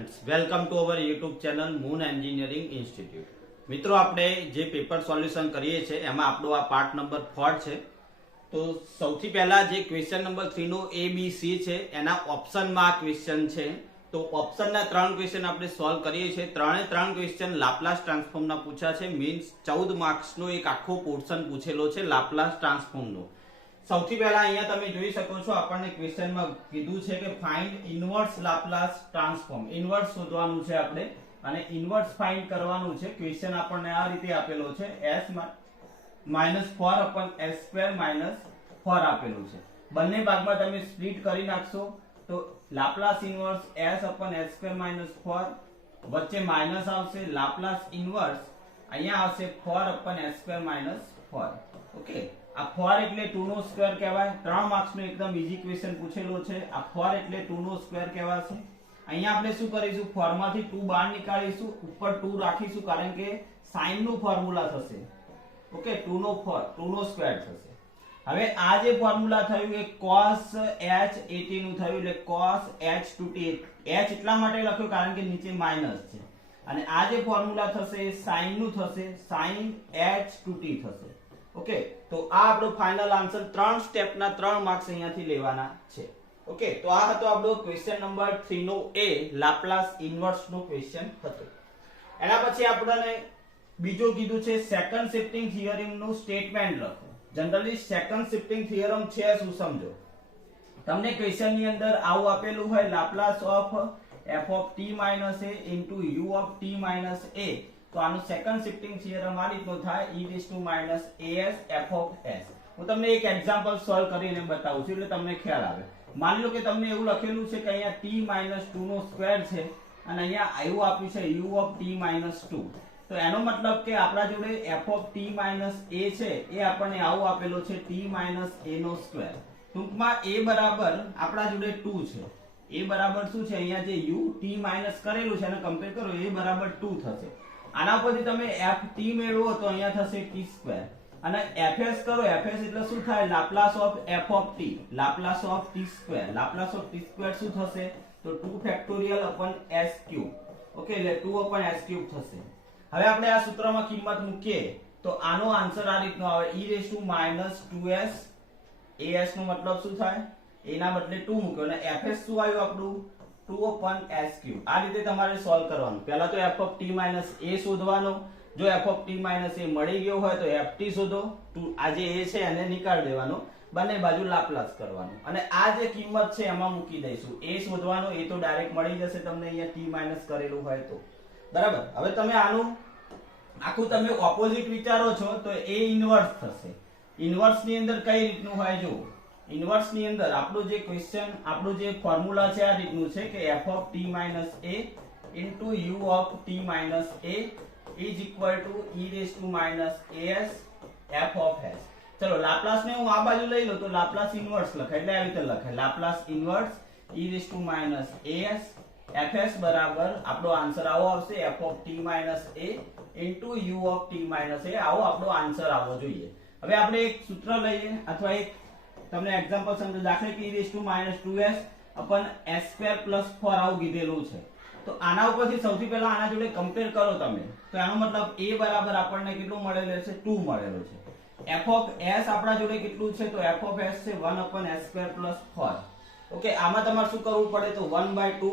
Students welcome to our YouTube channel moon engineering institute. મિત્રો આપણે જે પેપર સોલ્યુશન કરીએ છીએ એમાં આપણો આ પાર્ટ નંબર 4 છે। તો સૌથી પહેલા જે ક્વેશ્ચન નંબર 3 નો A B C છે એના ઓપ્શનમાં આ ક્વેશ્ચન છે। તો ઓપ્શનના 3 ક્વેશ્ચન આપણે સોલ્વ કરીએ છીએ। ત્રણે 3 ક્વેશ્ચન લાપ્લાસ ટ્રાન્સફોર્મના પૂછ્યા છે। મીન્સ 14 માર્ક્સનો એક આખો પોર્શન પૂછેલો છે લાપ્લાસ ટ્રાન્સફોર્મનો। સૌથી પહેલા અહીંયા તમે જોઈ શકો છો આપણને ક્વેશ્ચનમાં કીધું છે કે find inverse Laplace transform. Inverse શોધવાનું છે આપણે અને ઇનવર્સ ફાઇન્ડ કરવાનું છે। ક્વેશ્ચન આપણને આ રીતે આપેલો છે s -4/s² - 4 આપેલું છે। બંને ભાગમાં તમે સ્પ્લિટ કરી નાખશો તો લાપ્લાસ ઇનવર્સ s/s² - 4 વચ્ચે માઈનસ આવશે। લાપ્લાસ ઇનવર્સ અહીંયા આવશે 4/s² - 4। ઓકે, આ 4 એટલે 2 નો સ્ક્વેર કહેવાય। 3 માર્ક્સ નો એકદમ ઈઝી ક્વેશ્ચન પૂછેલો છે। આ 4 એટલે 2 નો સ્ક્વેર કહેવાશે। અહીંયા આપણે શું કરીશું, 4 માંથી 2 બહાર નીકાળીશું, ઉપર 2 રાખીશું કારણ કે સાઇન નું ફોર્મ્યુલા થશે। ઓકે, 2 નો સ્ક્વેર થશે। હવે આ જે ફોર્મ્યુલા થયું એ cos h/at નું થયું એટલે cos h/2t। h એટલા માટે લખ્યું કારણ કે નીચે માઈનસ છે અને આ જે ફોર્મ્યુલા થશે એ sin નું થશે, sin h/2t થશે। ઓકે, તો આ આપણો ફાઇનલ આન્સર 3 સ્ટેપના 3 માર્ક્સ અહીંયાથી લેવાના છે। ઓકે, તો આ હતો આપણો ક્વેશ્ચન નંબર 3 નો A લાપ્લાસ ઇનવર્સ નો ક્વેશ્ચન હતો। એના પછી આપણને બીજો કીધું છે સેકન્ડ શિફ્ટિંગ થિયરમ નું સ્ટેટમેન્ટ લખો। જનરલી સેકન્ડ શિફ્ટિંગ થિયરમ છે શું સમજો। તમને ક્વેશ્ચન ની અંદર આવું આપેલું હોય લાપ્લાસ ઓફ f(t - a) u(t - a) તો આનું સેકન્ડ શિફ્ટિંગ થિયરમ આ રીતનો થાય e⁻ as f(s). હું તમને એક એક્ઝામ્પલ સોલ્વ કરીને બતાવું છું એટલે તમને ખ્યાલ આવે। માની લો કે તમને એવું લખેલું છે કે અહીંયા t - 2 નો સ્ક્વેર છે અને અહીંયા આવું આપ્યું છે u(t - 2)। તો એનો મતલબ કે આપણા જોડે f(t - a) છે એ આપણને આવું આપેલો છે t - a નો સ્ક્વેર। ટૂંકમાં a બરાબર આપણા જોડે 2 છે। a બરાબર શું છે, અહીંયા જે u t માઈનસ કરેલું છે એને કમ્પેર કરો, a બરાબર 2 થશે। આના પરથી તમે ft મેળવો તો અહીંયા થશે t² અને fs કરો, fs એટલે શું થાય, Laplace of f(t) Laplace of t²। Laplace of t² શું થશે તો 2(s³). ઓકે, એટલે 2/s³ થશે। હવે આપણે આ સૂત્રમાં કિંમત મૂકીએ તો આનો આન્સર આ રીતનો આવે e⁻ -2s। as નો મતલબ શું થાય, a ના બદલે 2 મૂક્યો અને fs શું આવ્યું આપણું 2/s³। આ રીતે તમારે સોલ્વ કરવાનું। પહેલા તો f(t - a) શોધવાનો। જો f(t - a) મળી ગયો હોય તો ft શોધો। આ જે a છે એને નીકાળ દેવાનો, બંને બાજુ લાપ્લાસ કરવાનું અને આ જે કિંમત છે એમાં મૂકી દઈશું। a શોધવાનો, એ તો ડાયરેક્ટ મળી જશે તમને અહીંયા t માઈનસ કરેલું હોય તો, બરાબર। હવે તમે આનું આખું તમે ઓપોઝિટ વિચારો છો તો a ઇનવર્સ થશે। ઇનવર્સ ની અંદર કઈ રીતનું હોય જો, ઇનવર્સ ની અંદર આપણું જે ક્વેશ્ચન, આપણું જે ફોર્મ્યુલા છે આ રીતનું છે કે f(t - a) u(t - a) is equal to e⁻ as f(s). ચલો લાપ્લાસ ને હું આ બાજુ લઈ લઉં તો લાપ્લાસ ઇનવર્સ લખાય, એટલે આવી રીતે લખાય Laplace inverse e⁻ as fs બરાબર આપણો આન્સર આવો આવશે f(t - a) u(t - a) આવો આપણો આન્સર આવવો જોઈએ। હવે આપણે એક સૂત્ર લઈએ અથવા એક તમને એક્ઝામ્પલ સમજો। દાખલા કે e⁻ -2s/s² + 4 આવું કીધેલું છે તો આના ઉપરથી સૌથી પહેલા આના જોડે કમ્પેર કરો તમે તો આનો મતલબ a બરાબર આપણને કેટલું મળેલું છે 2 મળેલું છે। f(s) આપણા જોડે કેટલું છે તો f(s) છે 1/s² + 4। ઓકે, આમાં તમારે શું કરવું પડે તો 1/2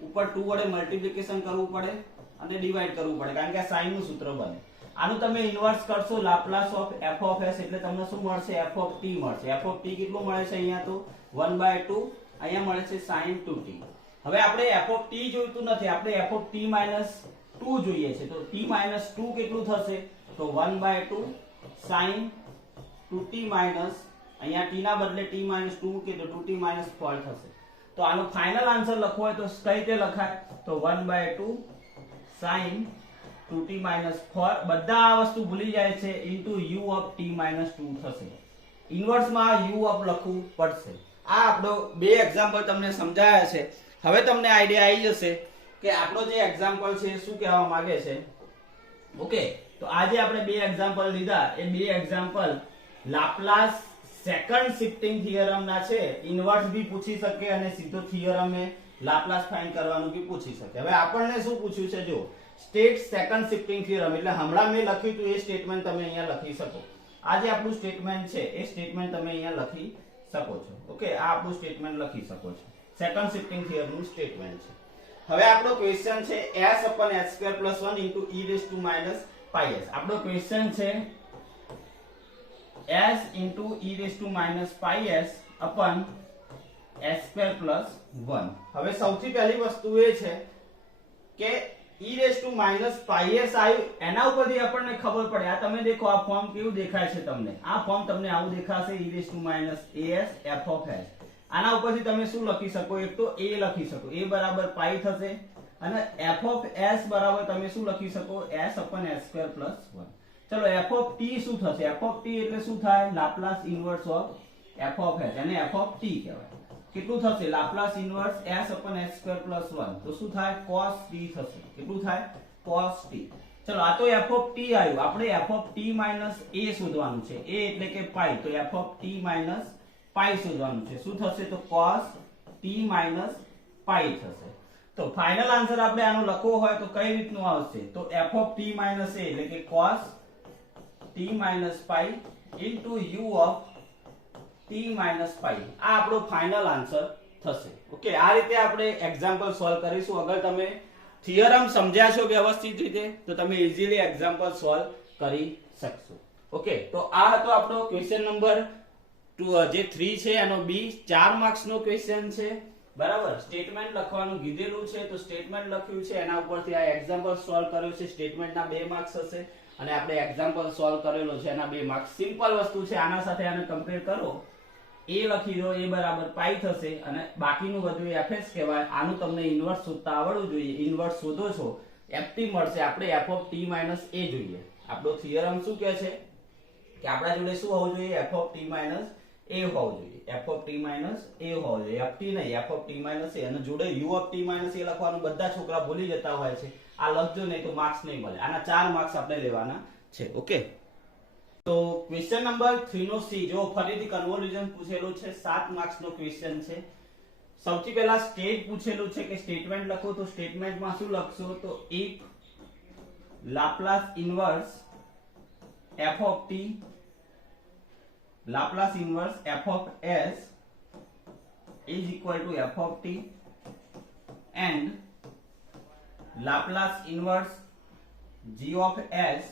ઉપર 2 વડે મલ્ટીપ્લિકેશન કરવું પડે અને ડિવાઈડ કરવું પડે કારણ કે આ સાઇન નું સૂત્ર બને। આનું તમે ઇનવર્સ કરશો લાપ્લાસ ઓફ f(s) એટલે તમને શું મળશે f(t) મળશે। f(t) કેટલું મળે છે અહીંયા તો 1/2, અહીંયા મળે છે sin 2t। હવે આપણે f(t) જોઈતું નથી, આપણે f(t - 2) જોઈએ છે તો t - 2 કેટલું થશે તો 1/2 sin 2t માઈનસ અહીંયા t ના બદલે t - 2 મૂકીએ તો 2t - 4 થશે। તો આનો ફાઇનલ આન્સર લખવો હોય તો કઈ રીતે લખાય તો 1/2 sin 2t - 4 બધા આ વસ્તુ ભૂલી જાય છે u(t - 2) થશે। ઇનવર્સ માં u લખવું પડશે। આ આપણો બે એક્ઝામ્પલ તમને સમજાયા છે। હવે તમને આઈડિયા આવી જશે કે આપણો જે એક્ઝામ્પલ છે શું કહેવા માંગે છે। ઓકે, તો આજે આપણે બે એક્ઝામ્પલ લીધા, એ બે example Laplace second shifting theorem ના છે। ઇનવર્સ બી પૂછી શકે અને સીધો થિયરમ લાપ્લાસ ફાઇન્ડ કરવાનું બી પૂછી શકે. હવે આપણને શું પૂછ્યું છે જો સ્ટેટ સેકન્ડ શિફ્ટિંગ થિયરમ, એટલે હમણાં મેં લખ્યું હતું એ સ્ટેટમેન્ટ તમે અહીંયા લખી શકો. આ જે આપણું સ્ટેટમેન્ટ છે એ સ્ટેટમેન્ટ તમે અહીંયા લખી શકો છો. ઓકે, આ આપણું સ્ટેટમેન્ટ લખી શકો છો. સેકન્ડ શિફ્ટિંગ થિયરમનું સ્ટેટમેન્ટ છે. હવે આપણો ક્વેશ્ચન છે s/s² + 1 * e⁻ πs. આપણો ક્વેશ્ચન છે s * e⁻ πs upon s² + 1. હવે સૌથી પહેલી વસ્તુ એ છે કે e⁻ πs આવ્યું એના ઉપરથી આપણને ખબર પડે. આ તમે દેખો આ ફોર્મ કેવું દેખાય છે તમને. આ ફોર્મ તમને આવું દેખાશે e⁻as f(s). આના ઉપરથી તમે શું લખી શકો? એક તો a લખી શકો, a બરાબર પાઈ થશે, અને f(s) બરાબર તમે શું લખી શકો? s/s² + 1. ચલો f(t) શું થશે? f(t) એટલે શું થાય? લાપ્લાસ ઇન્વર્સ ઓફ f(s) અને f(t) કહેવાય. કેટલું થશે? Laplace inverse s/s² + 1. તો શું થાય? cos t થશે. કેટલું થાય? cos t. ચલો આ તો f(t) આવ્યું. આપણે f(t - a) શોધવાનું છે. a એટલે કે પાઈ, તો f(t - પાઈ શોધવાનું છે. શું થશે? તો cos t - પાઈ થશે. તો ફાઇનલ આન્સર આપણે આનો લખવો હોય તો કઈ રીતનું આવશે? તો f(t - a) એટલે કે cos t - pi * u of t - પાઈ. આ આપણો ફાઇનલ આન્સર થશે. ઓકે, આ રીતે આપણે એક્ઝામ્પલ સોલ્વ કરીશું. અગર તમે થિયરમ સમજ્યા છો વ્યવસ્થિત રીતે તો તમે ઈઝીલી એક્ઝામ્પલ સોલ્વ કરી શકશો. ઓકે, તો આ હતો આપણો ક્વેશ્ચન નંબર 2 જે 3 છે એનો બી 4 માર્ક્સ નો ક્વેશ્ચન છે. બરાબર, સ્ટેટમેન્ટ લખવાનું કીધેલું છે તો સ્ટેટમેન્ટ લખ્યું છે, એના ઉપરથી આ એક્ઝામ્પલ સોલ્વ કર્યો છે. સ્ટેટમેન્ટના 2 માર્ક્સ હશે અને આપણે એક્ઝામ્પલ સોલ્વ કરેલો છે એના 2 માર્ક્સ. સિમ્પલ વસ્તુ છે. આના સાથે આને કમ્પેર કરો, a લખી દો, a બરાબર પાઈ થશે અને બાકીનું બધું fs કહેવાય. આનું તમને ઇન્વર્સ શોધતા આવડવું જોઈએ. ઇન્વર્સ શોધો છો ft મળશે. આપણે f(t - a) જોઈએ. આપણો થિયરમ શું કહે છે કે આપણા જોડે શું હોવું જોઈએ? f(t - a) હોવું જોઈએ. f(t - a) હોવું જોઈએ. ft નહીં, f(t - a) અને જોડે u(t - a) લખવાનું બધા છોકરા ભૂલી જતા હોય છે. આ લખજો નહીં તો માર્ક્સ નહીં મળે. આના 4 માર્ક્સ આપણે લેવાના છે. ઓકે, તો ક્વેશ્ચન નંબર 3 નો સી જો ફરીથી કન્વોલ્યુશન પૂછેલું છે. 7 માર્ક્સ નો ક્વેશ્ચન છે. સૌથી પહેલા સ્ટેટ પૂછેલું છે કે સ્ટેટમેન્ટ લખો. તો સ્ટેટમેન્ટમાં શું લખશો? તો if Laplace inverse f(t) Laplace inverse f(s) is equal to f(t) and Laplace inverse g(s)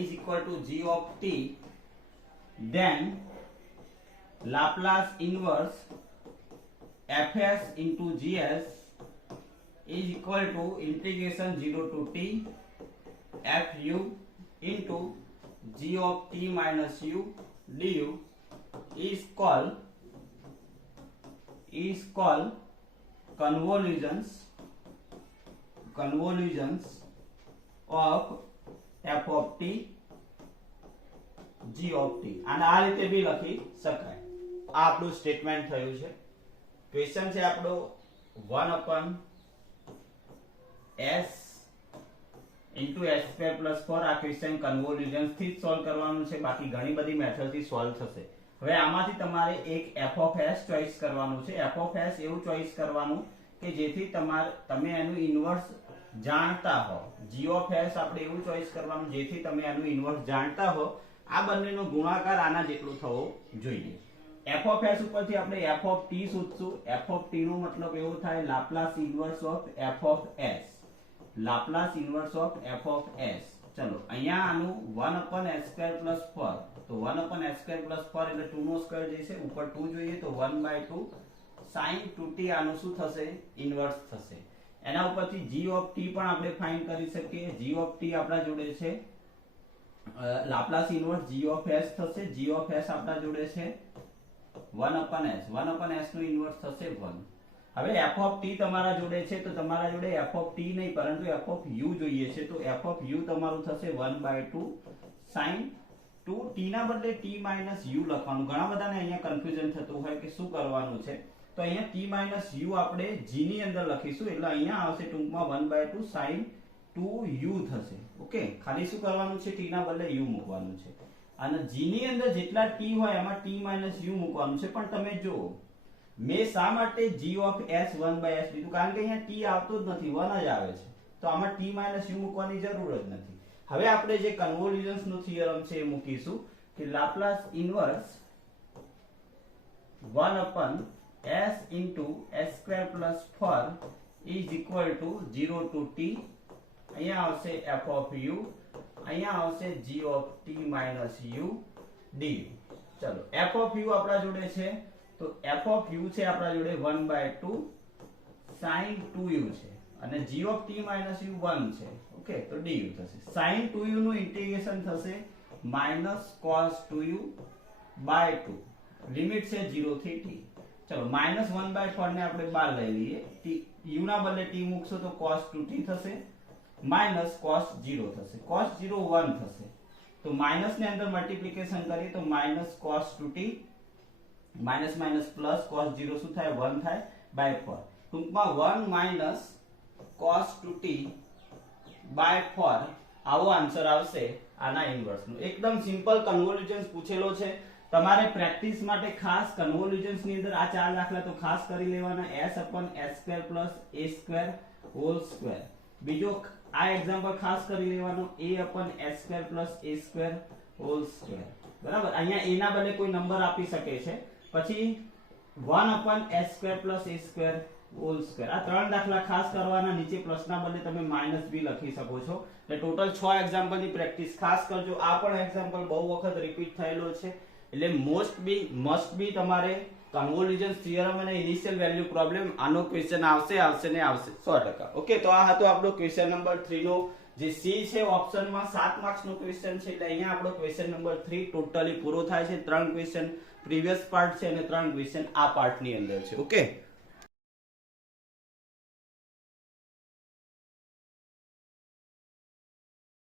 is equal to g of t, then Laplace inverse fs into gs is equal to integration 0 to t fu into g of t minus u du is called convolutions of f of t g of t. અને આ રીતે બી લખી શકાય. આ આપણું statement થયું છે. Question છે આપણો 1/s into s² + 4. આ ક્વેશ્ચન કન્વોલ્યુશન્સ થી સોલ્વ કરવાનું છે. બાકી ઘણી બધી મેથડ થી સોલ્વ થશે. હવે આમાંથી તમારે એક f of s ચોઈસ કરવાનું છે. f of s એવું ચોઈસ કરવાનું કે જેથી તમે એનું ઇન્વર્સ જાણતા હો. g of s આપણે એવું ચોઈસ કરવાનું જેથી તમે એનું ઇન્વર્સ જાણતા હો. આ બંનેનો ગુણાકાર આના જેટલો થવો જોઈએ. f of s ઉપરથી આપણે f of t શોધશું. f of t નો મતલબ એવો થાય Laplace inverse of f of s. Laplace inverse of f of s. ચલો અહીંયા આનું 1/s² + 4. તો 1/s² + 4 એટલે 2 નો સ્ક્વેર જશે. ઉપર 2 જોઈએ તો 1/2 sin 2t આનું શું થશે? ઇન્વર્સ થશે. એના ઉપરથી g of t પણ આપણે ફાઇન્ડ કરી શકીએ. g of t આપણા જોડે છે Laplace inverse g of s થશે. g of s આપણા જોડે છે 1/s. 1/s નું ઇન્વર્સ થશે 1. હવે f of t તમારા જોડે છે તો તમારા જોડે f of t નહીં પરંતુ f of u જોઈએ છે. તો f of u તમારું થશે 1/2 sin 2t ના બદલે t - u લખવાનું. ઘણા બધાને અહીંયા કન્ફ્યુઝન થતું હોય કે શું કરવાનું છે. તો અહીંયા t - u આપણે g ની અંદર લખીશું એટલે અહીંયા આવશે ટૂંકમાં 1/2 sin 2u થશે. ઓકે, ખાલી શું કરવાનું છે? t ના બદલે u મૂકવાનું છે અને g ની અંદર જેટલા t હોય એમાં t - u મૂકવાનું છે. પણ તમે જુઓ મેં શા માટે g ઓફ s 1/s લીધું? કારણ કે અહીંયા t આવતો જ નથી, 1 જ આવે છે, તો આમાં t u મૂકવાની જરૂર જ નથી. હવે આપણે જે કન્વોલ્યુશન્સ નો થિયરમ છે એ મૂકીશું કે Laplace inverse 1/s into s square plus 4 is equal to 0 to t. અહીંયા આવશે f of u, અહીંયા આવશે g of t minus u du. ચલો f of u આપણા જોડે છે, તો f of u છે આપણા જોડે 1/2 sin 2u છે અને g of t minus u 1 છે. ઓકે, તો du થશે. sin 2u નું ઇન્ટિગ્રેશન થશે -cos 2u by 2. લિમિટ છે 0 થી t. ચલો -1/4 ને આપણે બહાર લઈ લઈએ. u ના બદલે t મૂકશો તો cos 2t થશે માઇનસ cos 0 થશે. cos 0 1 થશે, તો માઇનસ ને અંદર મલ્ટીપ્લિકેશન કરીએ તો minus cos 2t minus minus plus cos 0 શું થાય 1 થાય બાય 4. ટૂંકમાં 1 માઇનસ cos 2t બાય 4 આવો આન્સર આવશે આના ઇન્વર્સ નો. એકદમ સિમ્પલ કન્વોલ્યુશન્સ પૂછેલો છે. તમારે પ્રેક્ટિસ માટે ખાસ કન્વોલ્યુશન્સ ની અંદર આ ચાર દાખલા તો ખાસ કરી લેવાના. s/s² + a² બીજો આ એક્ઝામ્પલ ખાસ કરી લેવાનો a/s² + a². બરાબર, અહીંયા a ના બદલે કોઈ નંબર આપી શકે છે. પછી 1/s² + a². આ ત્રણ દાખલા ખાસ કરવાના. નીચે પ્લસના બદલે તમે -b લખી શકો છો. એટલે ટોટલ 6 એક્ઝામ્પલ ની પ્રેક્ટિસ ખાસ કરજો. આ પણ એક્ઝામ્પલ બહુ વખત રિપીટ થયેલો છે, એટલે મસ્ટ બી તમારે કન્વોલ્યુશન થિયરમ અને ઇનિશિયલ વેલ્યુ પ્રોબ્લેમ આનો ક્વેશ્ચન આવશે ને આવશે 100%. ઓકે, તો આ હતો આપણો ક્વેશ્ચન નંબર 3 નો જે સી છે ઓપ્શનમાં 7 માર્ક્સ નો ક્વેશ્ચન છે. એટલે અહીંયા આપણો ક્વેશ્ચન નંબર 3 ટોટલી પૂરો થાય છે. 3 ક્વેશ્ચન પ્રીવિયસ પાર્ટ છે અને 3 ક્વેશ્ચન આ પાર્ટ ની અંદર છે. ઓકે.